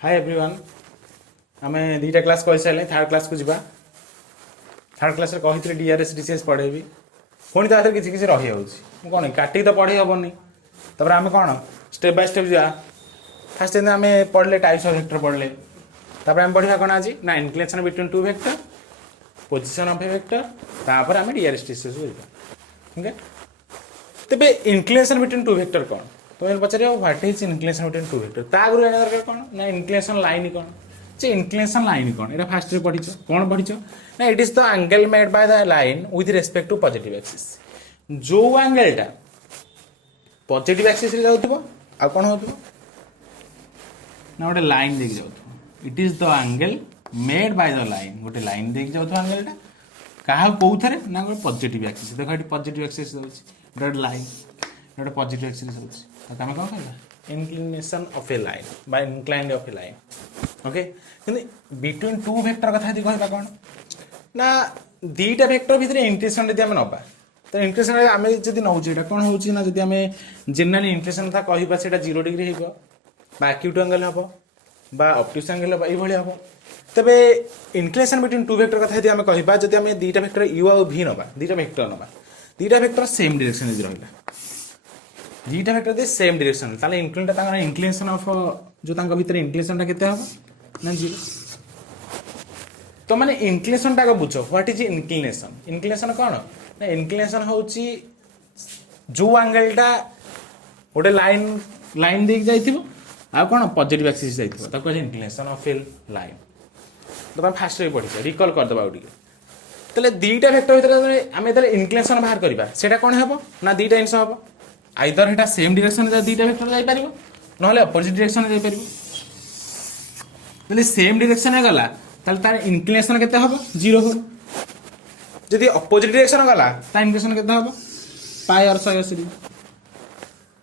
Hi everyone आम दुईटा class कर सारे थर्ड क्लास को जावा थर्ड क्लास कही डीआरएस डीसीएस पढ़ेबी पुणी तो किसी किसी रही जाऊँगी कौन काटिक तो पढ़े हेनी तापर आम कौन स्टेप बाय स्टेप जा फास्ट आम पढ़ले टाइप्स ऑफ वेक्टर पढ़ले तापर आम पढ़ा कौन आज ना inclination between two vector position of A vector तापर आम डीआरएस डीसीएस को ठीक है। तेरे इंक्लिनेशन बिटवीन टू वेक्टर कौन तुम पचार what is inclination between two vector ता आगु जाना दरकार कौन ना इंक्लिनेशन लाइन कौन जे इंक्लिनेशन लाइन कौन ये फास्ट पढ़ी कौन पढ़ी ना it is the angle made by the line with respect to positive axis जो एंगलटा पॉजिटिव एक्सिस रे जाउथबो आ कौन होथबो ना गोटे लाइन देख जाउथबो it is the angle made by the line गोटे लाइन देख जाउथबो एंगलटा कहा कोथरे ना गोटे पॉजिटिव एक्सिस देखो ये पॉजिटिव एक्सिस होची गोटे लाइन गोटे पॉजिटिव एक्सिस होची तो आम कौन कहला inclination of a line by inclined of a line okay किंतु बिटवीन टू वेक्टर कथा यदि कहबा कौन ना दीटा वेक्टर भितर इंक्लिनेशन यदि आम नबा तो इंक्लिनेशन आम जब नौचे कौन होची ना जदि आम जनरली इंक्लिनेशन था कहबा सेटा 0 डिग्री हेबो बा एक्यूट एंगल हबो बा ऑब्ट्यूज एंगल हबो एई भली हबो तबे इंक्लिनेशन बिटवीन टू वेक्टर कथा यदि आम कहबा जदि आम दीटा वेक्टर u और v नबा दीटा वेक्टर सेम डायरेक्शन यदि रहला दीटा वेक्टर दे सेम डायरेक्शन ताले इंक्लिनेशन ऑफ जो तांका भीतर इंक्लिनेशन ता केते हबो ना 0 तो माने इंक्लिनेशन टा को बुझो व्हाट इज इंक्लिनेशन कौन ना इंक्लिनेशन होची जो एंगल टा गोटे लाइन देख जाइथिबो आ कौन पॉजिटिव एक्सिस जाइथिबो ताको इंक्लिनेशन ऑफ ए लाइन तो हम फास्ट रे पढिछे रिकॉल कर दबा उडी तले दीटा वेक्टर भीतर आमे तले इंक्लिनेशन बाहर करबा सेटा कोन हेबो ना दीटा आंसर हेबो आइदर हेटा सेम डायरेक्शन रे दीटा वेक्टर जाई परिबो नहले अपोजिट डायरेक्शन रे जाई परिबो तले सेम डायरेक्शन रे गला ताले तार इंक्लिनेशन केते हबो 0 हो जदि अपोजिट डायरेक्शन गला ता इंक्लिनेशन केते हबो पाई और 180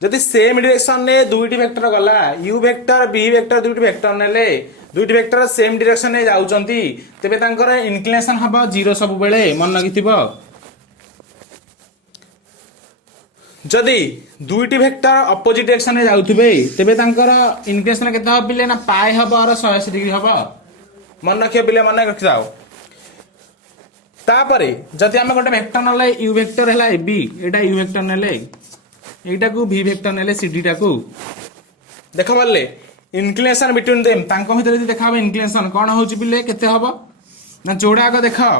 जदि सेम डायरेक्शन ने दुईटी वेक्टर गला u वेक्टर v वेक्टर दुईटी वेक्टर नेले दुईटी वेक्टर सेम डायरेक्शन ने जाउचंती तेबे तांकर इंक्लिनेशन हबो 0 सब बेले मन नगिथिबो जदि दुईटी वेक्टर अपोजिट डायरेक्शन में जाउथिबे तेबे तांकर इंक्लिनेशन केते हबो बिले ना पाई हबो और 180 डिग्री हबो मन रखियो बिले मन रखि जाओ तापरे जदि हम गोटे वेक्टर नले u वेक्टर हैला ab एटा u वेक्टर नले एटा को v वेक्टर नले cd टा को देखो बल्ले इंक्लिनेशन बिटवीन देम तांको भीतर यदि देखा इंक्लिनेशन कोन होची बिले केते हबो ना जोडा को देखो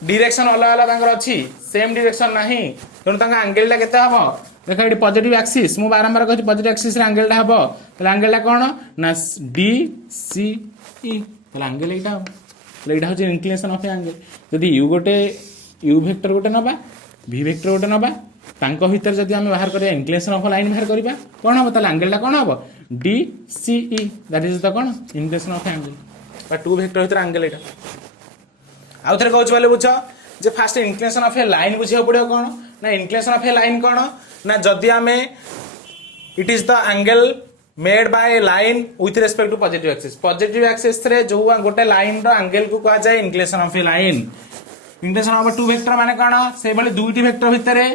डायरेक्शन अलग अलग तांकर अछि सेम डायरेक्शन नाही तेणु तांका एंगल टा केते हबो देखो ये पॉजिटिव एक्सिस मु बारंबार कहछि पॉजिटिव एक्सिस रे एंगल टा हबो तले एंगल टा कोन ना d c e तले एंगल एटा तले एटा होछि इंक्लिनेशन ऑफ एंगल यदि u गोटे u वेक्टर गोटे नबा v वेक्टर गोटे नबा तांको भीतर जदि हम बाहर करिया इंक्लिनेशन ऑफ लाइन बाहर करिबा कोन हबो तले एंगल टा कोन हबो d c e that is the कोन इंक्लिनेशन ऑफ एंगल बा टू वेक्टर भीतर एंगल एटा आउ थरे कहछ बाले बुझ जे first inclination of a line बुझिया पड़ियो कोन ना इंक्लिनेशन ऑफ ए लाइन कोन ना जदि आमे it is the angle made by a line with respect to positive axis रे जो गोटे लाइन रो एंगल को कहा जाय inclination of a line inclination of two vector माने कोन से भले दुईटी वेक्टर भितरे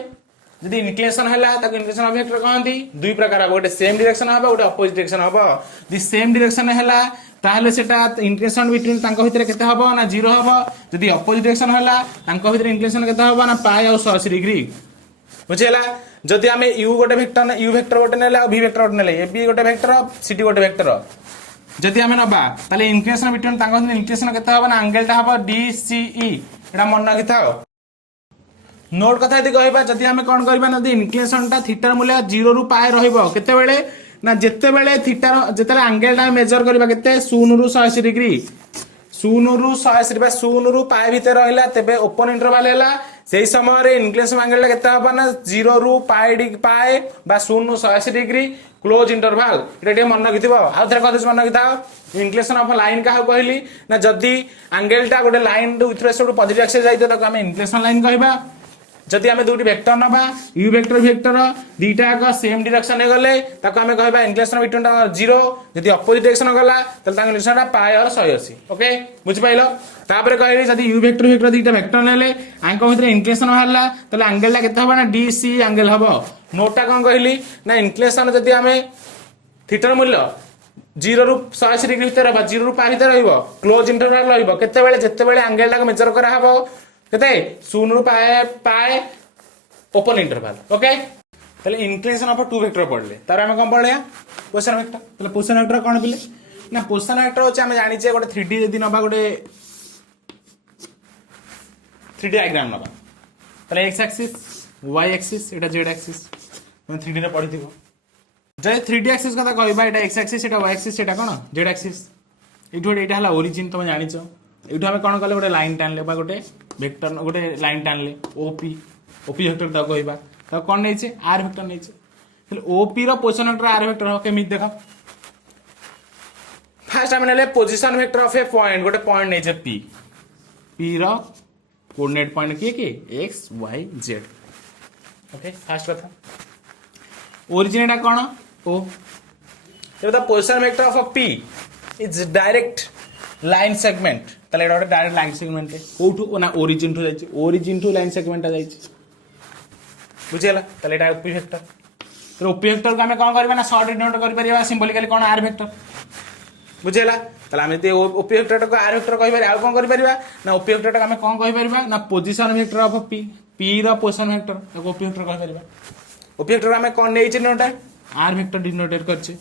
जदि इंक्लिनेशन हैला ताको इंक्लिनेशन ऑफ वेक्टर कहंती दुई प्रकार गोटे सेम डायरेक्शन हबो गोटे अपोजिट डायरेक्शन हबो दि सेम डायरेक्शन हैला ताहले सेटा इंक्लिनेशन बिटवीन तांको भितरे केते हबो ना 0 हबो जदि अपोजिट डायरेक्शन हैला तांको भितरे इंक्लिनेशन केते हबो ना पाई और 180 डिग्री बुझिला जदि हमें u गोटे वेक्टर u वेक्टर गोटे नेले और v वेक्टर गोटे नेले ab गोटे वेक्टर cd गोटे वेक्टर जदि हमें नबा ताले इंक्लिनेशन बिटवीन तांको भितरे इंक्लिनेशन केते हबो ना एंगल टा हबो d c e एटा मन रखि थाओ नोट कथा यदि कहबा जदि हमें कोन करबा नदी इंक्लिनेशन टा थीटा मूल्य 0 रु पाए रहइबो केते बेले ना जेते बेले थीटा जेते एंगल टा मेजर करबा केते 0 रु 180 डिग्री 0 रु 180 बा 0 रु पाए भीतर रहला तेबे ओपन इंटरवल हैला सेही समय रे इंक्लिनेशन एंगल टा केते हबा ना 0 रु पाए बा 0 रु 180 डिग्री क्लोज इंटरवल एटा मन रखिथिबो आ थरे कथि मन रखिथाओ इंक्लिनेशन ऑफ लाइन का कहली ना जदि एंगल टा गोटे line with respect to positive axis जाइतो ताको हम इंक्लिनेशन लाइन कहबा जदि आमे दुटी वेक्टर नबा u वेक्टर वेक्टर दीटा का सेम डायरेक्शन हे गले ताको आमे कहबा इंक्लिनेशन बिटवीन 0 जदि अपोजिट डायरेक्शन गला तले ताको इंक्लिनेशन पाई और 180 ओके बुझ पाइलो तापर कहली जदि u वेक्टर वेक्टर दीटा वेक्टर नेले आंको भितर इंक्लिनेशन हल्ला तले एंगल ला केते हबा ना dc एंगल हबो नोटा कोन कहली ना इंक्लिनेशन जदि आमे थीटा मूल्य जीरो रु 180 डिग्री भितर रहबा जीरो रु पा भितर रहइबो क्लोज इंटरवल रहइबो केतेबेले जेतेबेले एंगल टाको मेजर करा हबो केते 0 रु पाए ओपन इंटरवल ओके ताले इंक्लिनेशन ऑफ टू वेक्टर पढ़ले तार हम कोन पढ़ले पोजीशन वेक्टर ताले पोजीशन वेक्टर कोन पिले ना पोजीशन वेक्टर होचे हम जानि छे गोटे 3D यदि नबा गोटे 3D डायग्राम नबा ताले x एक्सिस y एक्सिस एटा z एक्सिस मैं 3D रे पढ़िथिबो जे 3D एक्सिस कथा कहबा एटा x एक्सिस एटा y एक्सिस एटा कोन z एक्सिस एठो एटा हला ओरिजिन तुम जानि छ एठो हम कोन कले गोटे लाइन टानले बा गोटे वेक्टर गोटे लाइन टानले OP वेक्टर ता कहबा ता कोन नै छे r वेक्टर नै छे फिर OP रो पोजीशन वेक्टर r वेक्टर हो केमि देखा फर्स्ट हम नेले position vector of a point गोटे पॉइंट नै छे p रो कोऑर्डिनेट पॉइंट के x y z okay first कथा ओरिजिन एटा कोन o तो the position vector of p is direct line segment तले एटा डायरेक्ट लाइन सेगमेंट है कोठू ना ओरिजिन टू जाई ओरिजिन टू लाइन सेगमेंट जाई बुझेला तले एटा ओपी वेक्टर तो ओपी वेक्टर को हमें कोन करबा ना शॉर्ट डिनोट कर परिबा सिंबॉलिकली कोन आर वेक्टर बुझेला तले हम ते ओपी वेक्टर को आर वेक्टर कहि परिबा आ कोन करि परिबा ना ओपी वेक्टर को हमें कोन कहि परिबा ना पोजीशन वेक्टर ऑफ p रो पोजीशन वेक्टर तो ओपी वेक्टर कहि परिबा ओपी वेक्टर हमें कोन नै छै नोट आर वेक्टर डिनोटेट करछे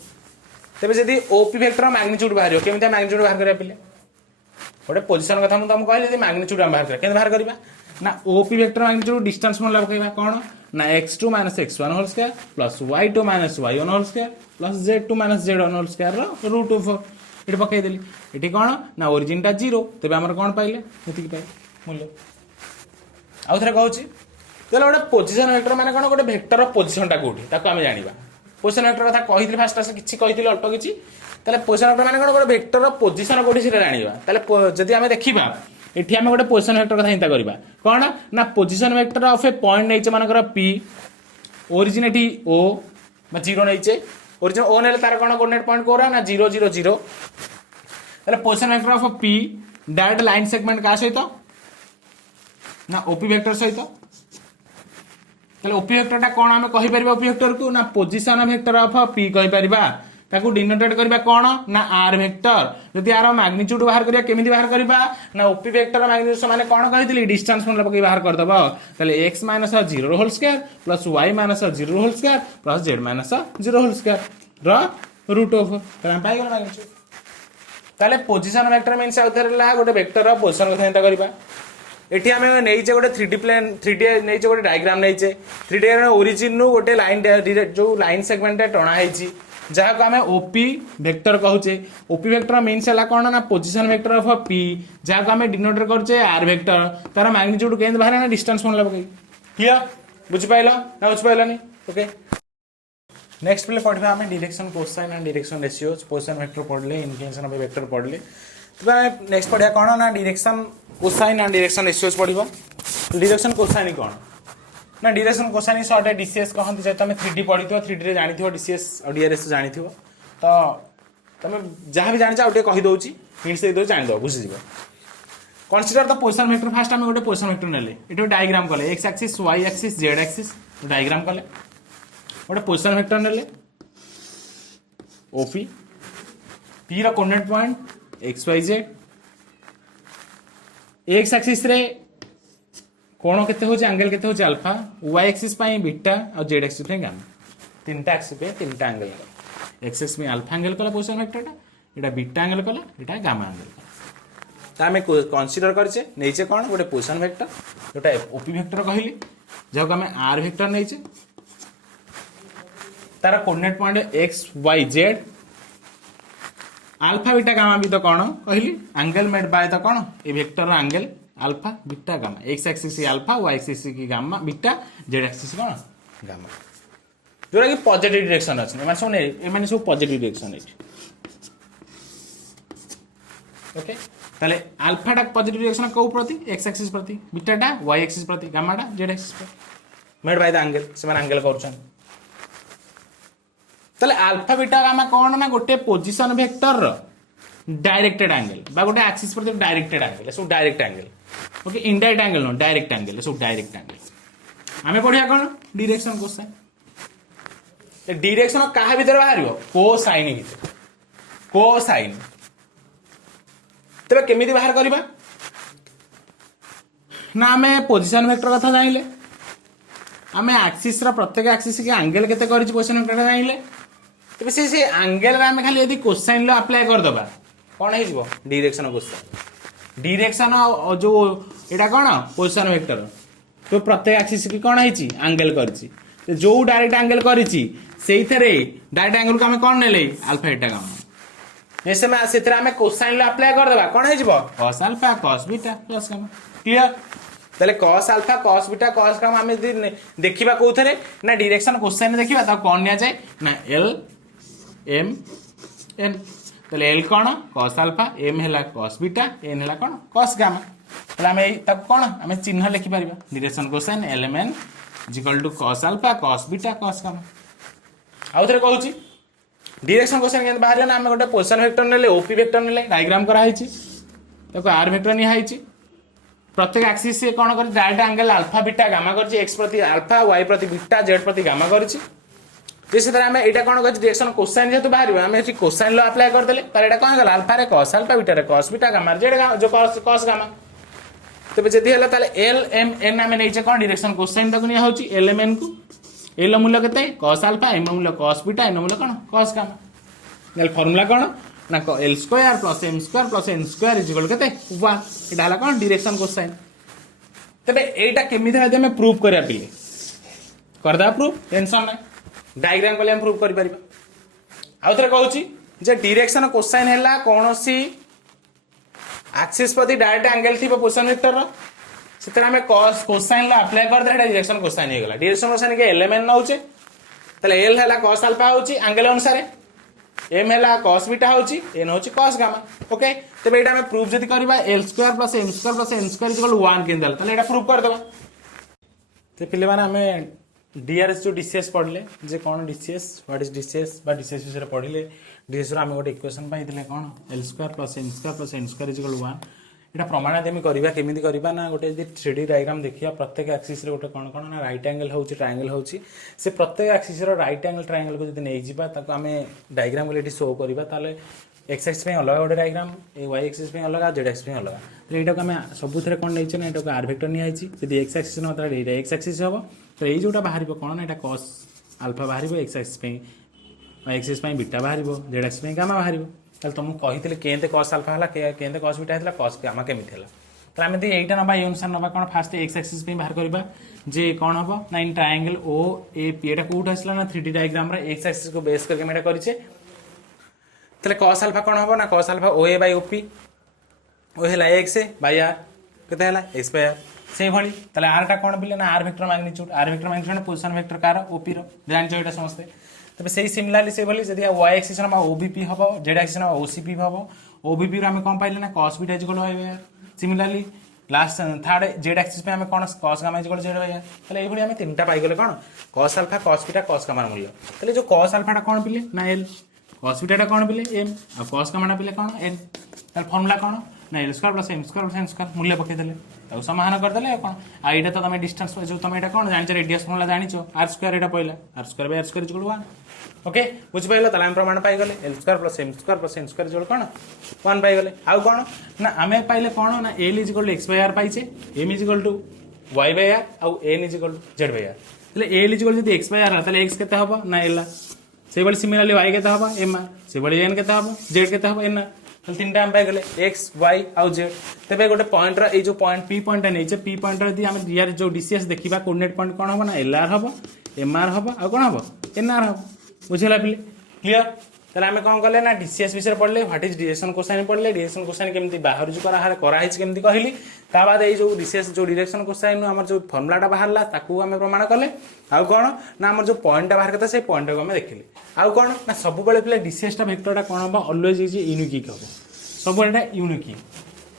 तबे जदी ओपी वेक्टर मैग्नीट्यूड बाहरियो केमिता मैग्नीट्यूड बाहर करिया पिले गोटे पोजीशन कथा हम तुम कहले जे मैग्नीट्यूड हम बाहर करिया केन बाहर करबा ना ओपी वेक्टर मैग्नीट्यूड डिस्टेंस मन लब कहबा कोन ना x2 - x1 whole square plus y2 - y1 whole square plus z2 - z1 whole square रो रूट ऑफ एटी पकई देली एटी कोन ना ओरिजिन टा 0 तबे हमर कोन पाइले एति की पाइ मूल्य आउ थरे कहूची तले गोटे पोजीशन वेक्टर माने कोन गोटे वेक्टर रो पोजीशन टा कोठी ताको हम जानिबा पोजीशन वेक्टर कथा कहितले फास्ट से किछि कहितले अल्प किछि तले पोजीशन वेक्टर माने कोन गोटे वेक्टर रो पोजीशन कोठी से जानिबा तले जदि हम देखिबा एठी हम गोटे पोजीशन वेक्टर कथा चिंता करबा कोन ना position vector of a point नै छ मानकर p ओरिजिन एठी o बा 0 नै छ ओरिजिन o नेले तार कोन कोऑर्डिनेट पॉइंट कोरा ना 0 0 0 तले position vector of p direct line segment का सहित ना ओपी वेक्टर सहित तले ओपी वेक्टर ता कोन हम कहि परिबा ओपी वेक्टर को ना पोजीशन वेक्टर ऑफ p कहि परिबा ताकू डिनोटेट करबा कोन ना r वेक्टर जदि आर मैग्नीट्यूड बाहर करिया केमिति बाहर करबा ना ओपी वेक्टर मैग्नीट्यूड समान कोन कहितली डिस्टेंस मन लपके बाहर कर दबा तले x - 0 whole square plus y - 0 whole square plus z - 0 whole square रो रूट ऑफ तले हम पाइ गेल मैग्नीट्यूड तले पोजीशन वेक्टर मींस आउथरला गोटे वेक्टर रो पोजीशन को चिंता करबा एठी हमें नै जे गोटे 3D प्लेन 3D नै जे गोटे डायग्राम नै जे 3D रो ओरिजिन नु गोटे लाइन जो लाइन सेगमेंट टणा हैची जहा को हमें ओपी वेक्टर कहूचे ओपी वेक्टर मींस हला कोन ना पोजीशन वेक्टर ऑफ p जहा को हमें डिनोटेट करचे r वेक्टर तार मैग्नीट्यूड केन बाहर ना डिस्टेंस मन लबके क्लियर बुझ पाइलो ना बुझ पाइलो नहीं ओके नेक्स्ट प्ले पढ़बा हमें direction cosine and direction ratios position vector पढ़ले इंक्लिनेशन ऑफ वेक्टर पढ़ले तो नेक्स्ट पढ़िया कोन ना direction cosine and direction ratios पढ़िबो डायरेक्शन कोसाइन कोन ना डायरेक्शन कोसाइन शॉर्ट है डीसीएस कहंती जे तुम 3D पढ़िथियो 3D रे जानिथियो डीसीएस और डीआरएस जानिथियो तो तुम जहां भी जानि जा ओटे कहि दोउची हिंट्स दे दो जानि दो बुझि जिवो consider the position vector first हम गोटे पोजीशन वेक्टर नेले एटो डायग्राम कले x axis y axis z axis diagram कले गोटे पोजीशन वेक्टर नेले OP p रो coordinate point x y z x axis रे कोण केते होचे एंगल केते होचे अल्फा y एक्सिस पई बीटा और z एक्सिस पे गामा तीनटा एक्सिस पे तीनटा एंगल x एक्सिस में अल्फा एंगल कला पोजीशन वेक्टरटा एटा बीटा एंगल कला एटा गामा एंगल ता हमें कंसीडर करछे नैचे कोन गोटे पोजीशन वेक्टर जोटा ओपी वेक्टर कहली जब हमें r वेक्टर नैचे तारा coordinate point x y z alpha beta gamma भी तो कोन कहली एंगल मेड बाय तो कोन ए वेक्टर रो angle alpha beta gamma x axis alpha y axis की गामा बीटा z एक्सिस कोन गामा जोरा कि पॉजिटिव डायरेक्शन अछि ए माने सब पॉजिटिव डायरेक्शन अछि ओके ताले अल्फा टा पॉजिटिव डायरेक्शन को प्रति x एक्सिस प्रति बीटा टा y एक्सिस प्रति गामा टा z एक्सिस प्रति मेड बाय द एंगल से मान एंगल करछन ताले अल्फा बीटा गामा कोन ना गोटे पोजीशन वेक्टर रो डायरेक्टेड एंगल बा गोटे एक्सिस प्रति डायरेक्टेड एंगल सब direct angle okay indirect angle no direct angle सब डायरेक्ट एंगल हमें पढ़िया कोन डायरेक्शन कोसाइन डायरेक्शन कहा भीतर बाहरियो कोसाइन भीतर कोसाइन तेरे केमिति बाहर करबा ना आमे पोजीशन वेक्टर कथा जानिले आमे एक्सिस रा प्रत्येक एक्सिस के एंगल केते करिछि पोजीशन वेक्टर जानिले तबे से एंगल रा आमे खाली यदि कोसाइन लो अप्लाई कर दबा कोन हे जिवो डायरेक्शन कोसाइन डायरेक्शन जो एटा कोन पोजीशन वेक्टर तो प्रत्येक एक्सिस की कोन हेछि एंगल करिछि जो डायरेक्ट एंगल करिछि सेइथरे डायरेक्ट एंगल को आमे कोन नेले अल्फा एटा गामा ऐसे में सेतरा में कोसाइन लो अप्लाई कर देबा कोन हे जिवो cos alpha cos beta plus gamma clear तले cos alpha cos beta cos gamma हमें देखिबा कोथरे ना डायरेक्शन कोसाइन देखिबा ता कोन निया जाय ना l m n तले l कोन cos अल्फा m हैला cos बीटा n हैला कोन cos गामा तले हमें तब कोन हमें चिन्ह लिखि परिबा direction cosine l m n = cos alpha cos beta cos gamma आउ थरे कहूची डायरेक्शन क्वेश्चन के बाहर ना हम गोटे पोजीशन वेक्टर नेले ओपी वेक्टर नेले डायग्राम करा हिची ताको आर वेक्टर निया हिची प्रत्येक एक्सिस से कोन कर direct angle alpha beta gamma करछि x प्रति अल्फा y प्रति बीटा z प्रति गामा करछि जैसे तरह हम एटा कोन कर डायरेक्शन क्वेश्चन जेतु बाहर हम एठी क्वेश्चन लो अप्लाई कर देले पर एटा कोन गला अल्फा रे cos अल्फा बीटा रे cos बीटा गामा z जो cos गामा तबे जदी हला ताले l m n हम नै छै कोन डायरेक्शन क्वेश्चन तक निया होछि l m n को एल मूल्य केते cos अल्फा m मूल्य cos बीटा n मूल्य कोन cos गामा नेल फार्मूला कोन ना l square plus m square plus n square equal केते 1 एटा हला कोन डायरेक्शन कोसाइन तबे एटा केमिति हदे हम प्रूफ करिया पिले करदा प्रूफ टेंशन नै डायग्राम कोले हम प्रूफ करि परिबा आउथरे कहूची जे डायरेक्शन कोसाइन हैला कोनोसी एक्सिस प्रति डायरेक्ट एंगल थी पोजीशन वेक्टर रो सेतरा में cos कोसाइन ला अप्लाई कर दे डायरेक्शन कोसाइन हे गेला डायरेक्शन कोसाइन के एलिमेंट नउचे तले l हैला cos अल्फा होची एंगल अनुसार m हैला cos बीटा होची n होची cos गामा ओके तबे एटा में प्रूफ जदी करबा l square plus m square plus n square equal 1 केंदल तले एटा प्रूफ कर देबा ते पिले माने हमें डीआरएस जो डीसीएस पढले जे कोन डीसीएस व्हाट इज डीसीएस बा डीसीएस विषय पढिले डीसीएस रो हमें गोटे इक्वेशन पाई दिले कोन l square plus m square plus n square equal 1 एटा प्रमाण देमी करबा केमिति करबा ना गोटे जे 3D डायग्राम देखिया प्रत्येक एक्सिस रे गोटे कोन कोन ना राइट एंगल होची ट्रायंगल होची से प्रत्येक axis row right angle triangle को जदी नै जिबा ताको हमें डायग्राम को लेटी शो करबा ताले x एक्सिस पे अलग गोटे डायग्राम y एक्सिस पे अलग z एक्सिस पे अलग तो एटा को हमें सबुथरे कोन नै छै ना एटा को r वेक्टर नि आइछि यदि x एक्सिस न ताले एटा x एक्सिस हबो तो एई जोटा बाहरिबो कोन ना एटा cos अल्फा बाहरिबो x एक्सिस पे y एक्सिस पे बीटा बाहरिबो z एक्सिस पे गामा बाहरिबो तल तुम कहितले केंते cos अल्फा हला केंते cos बीटा हला cos गामा केमिति हला त हम दे एटा नबा ए अनुसार नबा कोन फास्ट x एक्सिस पे बाहर करबा जे कोन हबो ना in triangle O A P एटा कोठ आसला ना 3D डायग्राम रे x एक्सिस को बेस करके मेटा करिचे तले cos अल्फा कोन हबो ना cos alpha o a by op o हला x बाय r केते हला x बाय r से भली तले r टा कोन बिले ना r vector magnitude position vector car op रो जान जो एटा समझते तबे सेही सिमिलरली से भली जदी y एक्सिस ना obp हबो z एक्सिस ना ocp हबो obp रो हम कोन पाइले ना cos beta equal y by r similarly last third z axis पे हम कोन cos gamma equal z by r तले एही भली हम तीनटा पाइ गेले कोन cos alpha cos beta cos gamma मूल्य तले जो cos अल्फा टा कोन पिले ना l cos बीटा टा कोन पिले m और cos गामा टा पिले कोन n तले फार्मूला कोन ना l square plus m square plus n square मूल्य पके देले ताऊ समाधान कर देले कोन आ एटा तो तमे डिस्टेंस जो तमे एटा कोन जानि छ रेडियस फार्मूला जानि छ r स्क्वायर एटा पहिला r square by r square equal 1 okay बुझ पाइलो तले हम प्रमाण पाइ गेले l square plus m square plus n square जोड़ कोन 1 पाइ गेले आउ कोन ना हमें पाइले कोन ना l x बाय r पाइछे m y बाय r आउ n z बाय r तले l जदी x बाय r तले x केते हबो ना l से बड़ी सिमिलरली y केते हबो m से बड़ी n केते हबो z केते हबो n तले तीनटा हम पाइ गेले x y आउ z तबे गोटे पॉइंट रा ए जो पॉइंट p पॉइंट नै छै p पॉइंट रा यदि हम रियल जो डीसीएस देखिबा कोऑर्डिनेट पॉइंट कोन हबो ना lr हबो mr हबो आ कोन हबो nr हबो बुझिला पिले क्लियर तले हम कोन करले ना डीसीएस विषय पढ़ले व्हाट इज डायरेक्शन कोसाइन पढ़ले डायरेक्शन कोसाइन केमती बाहर जो करा हिच केमती कहली ता बाद ए जो डीसीएस जो डायरेक्शन कोसाइन हमर जो फार्मूलाटा बाहरला ताकू हम प्रमाण करले आ कोन ना हमर जो पॉइंटटा बाहर करता से पॉइंट को हम देखिले आ कोन ना सब बेले पिले डीसीएस टा वेक्टरटा कोन हबो ऑलवेज इज यूनिक हबो सब बेलेटा यूनिक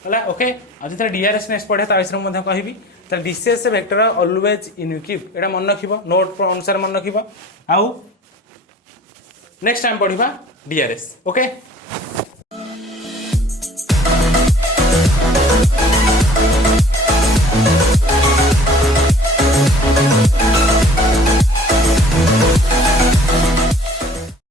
हला ओके आज जते डीआरएस नेक्स्ट पढ़े ता विषय मध्ये कहबी त डीसीएस वेक्टर ऑलवेज यूनिक एटा मन रखिबो नोट अनुसार मन रखिबो आ नेक्स्ट टाइम पढ़िबा डीआरएस ओके।